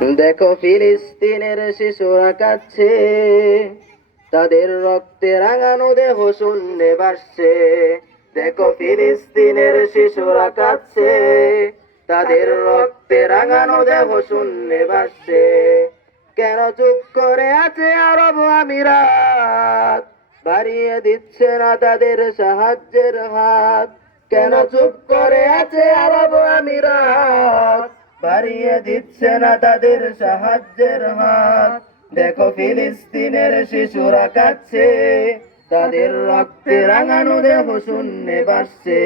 দেখো ফিলিস্তিনের শিশুরা কাঁদছে, তাদের রক্তে রাঙানো দেহ শূন্যে ভাসছে। দেখো ফিলিস্তিনের শিশুরা কাঁদছে, তাদের রক্তে রাঙানো দেহ শূন্যে ভাসছে। কেন চুপ করে আছে আরব আমিরাত, বাড়িয়ে দিচ্ছে না তাদের সাহায্যের হাত। কেন চুপ করে আছে আরব আমিরাত, বাড়িয়ে দিচ্ছে না তাদের সাহায্যের হাত। দেখো ফিলিস্তিনের শিশুরা কাঁদছে, তাদের রক্তে রাঙানো দেহ শূন্যে ভাসছে।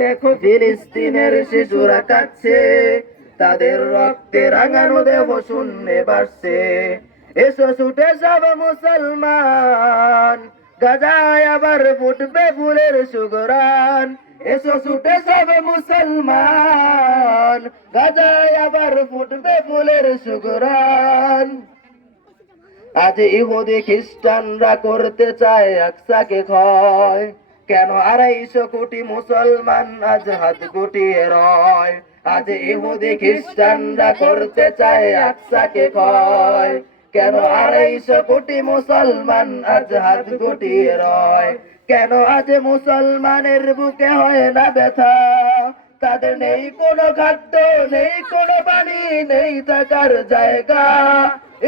দেখো ফিলিস্তিনের শিশুরা কাঁদছে, তাদের রক্তে রাঙানো দেহ শূন্যে ভাসছে। এসো ছুটে সব মুসলমান, গাজায় আবার ফুটবে ফুলের সুঘ্রাণ। এসো ছুটে সব মুসলমান, গাজায় আবার ফুটবে ফুলের সুঘ্রাণ। আজ ইহুদি খ্রিস্টানরা করতে চায় আকসাকে ক্ষয়, কেন 250 কোটি মুসলমান আজ হাত গুটিয়ে রয়। আজ ইহুদি খ্রিস্টানরা করতে চায় আকসাকে ক্ষয়, কেন 250 কোটি মুসলমান আজ হাত গুটিয়ে রয়। কেন আজ মুসলমানের বুকে হয় না ব্যথা, তাদের নেই কোনো খাদ্য, নেই কোনো পানি, নেই থাকার জায়গা।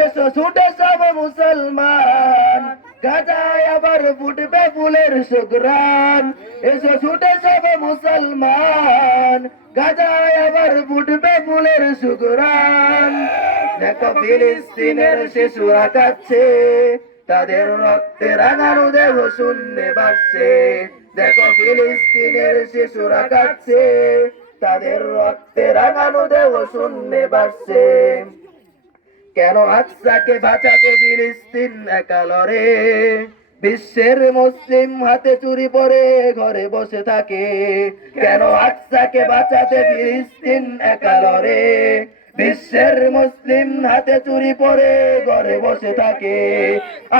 এসো ছুটে সব মুসলমান, গাজায় আবার ফুটবে ফুলের সুঘ্রাণ। এসো ছুটে সব মুসলমান, গাজায় আবার ফুটবে ফুলের সুঘ্রাণ। দেখো ফিলিস্তিনের শিশুরা কাঁদছে, তাদের রক্তে রাঙানো দেহ শূন্যে ভাসছে। দেখো ফিলিস্তিনের শিশুরা কাঁদছে, তাদের রক্তে রাঙানো দেহ শূন্যে ভাসছে। কেন আকসাকে বাঁচাতে ফিলিস্তিন একা লড়ে, বিশ্বের মুসলিম হাতে চুরি পরে ঘরে বসে থাকে। কেন আকসাকে বাঁচাতে ফিলিস্তিন একা লড়ে, বিশ্বের মুসলিম হাতে চুরি পরে ঘরে বসে থাকে।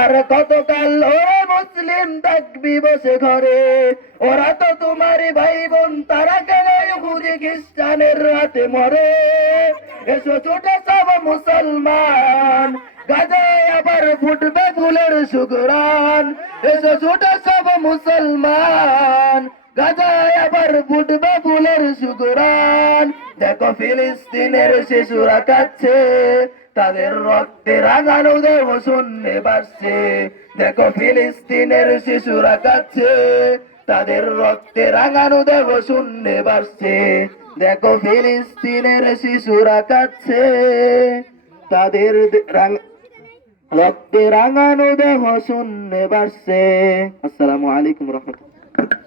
আর কতকাল ওরা মুসলিম থাকবি বসে ঘরে, ওরা তো তোমারই ভাই বোন, তারা কেন ইহুদি খ্রিস্টানের হাতে মরে। এসো ছোট সব মুসলমান, গাজায় আবার ফুটবে ফুলের সুঘ্রাণ। এসো ছোট সব মুসলমান, গাজায় আবার ফুটবে ফুলের সুঘ্রাণ। দেখো ফিলিস্তিনের শিশুরা কাঁদছে, তাদের রক্তে রাঙানো দেহ শূন্যে ভাসছে। দেখো ফিলিস্তিনের শিশুরা কাঁদছে, তাদের রক্তে রাঙানো দেহ শূন্যে ভাসছে। দেখো ফিলিস্তিনের শিশুরা কাঁদছে, তাদের রক্তে রাঙানো দেহ শূন্যে ভাসছে। আসসালামু আলাইকুম রহমতুল্লাহ।